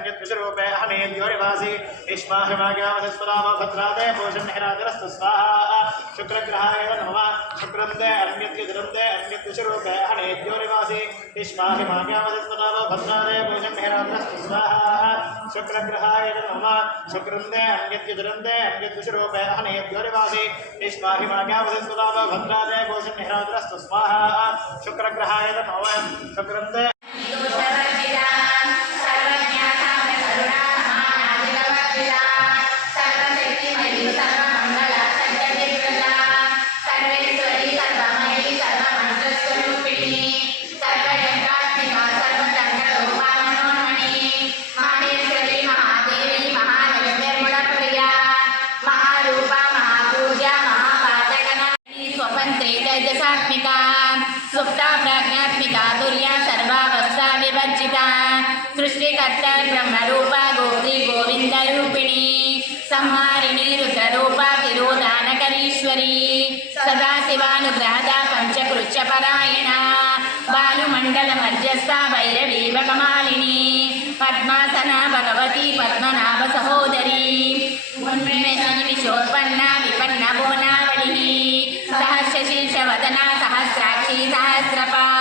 अन्यद्विषरूपे अहमेद्योनिवासी इष्माहिमाज्ञावधस्पदाम भद्रादे भूषण्हिराजरस्तु स्वाहा शुक्रग्रहाय नमः शुक्रन्दे अन्यद्विदरन्दे अन्यद्विषरूपे अहमेद्योनिवासी इष्माहिमाज्ञावधस्पदाम भद्रादे भूषण्हिराजरस्तु स्वाहा शुक्रग्रहाय नमः शुक्रन्दे अन्यद्विदरन्दे अन्यद्विषरूपे अहमेद्योनिवासी इष्माहिमाज्ञावधस्पदाम भद्रादे भूषण्हिराजरस्तु स्वाहा शुक्रग्रहाय नमः शुक्रन्दे सुप्ता प्राज्ञात्मिका तुर्या सर्वावस्था विभज्जिता सृष्टिकर्ता ब्रह्मरूपा गौरी गोविन्दरूपिणी संहारिणी रुद्ररूपा तिरोदानकरीश्वरी सदाशिवानुग्रहदा पञ्चकृत्यपरायणा भानुमण्डलमध्यस्था भैरवी भगमालिनी पद्मासना भगवती पद्मनाभ सहोदरी निमिषोत्पन्ना विपन्ना भुवनावलिनी सहस्रशीर्षवदना सहस्राक्षी सहस्रपा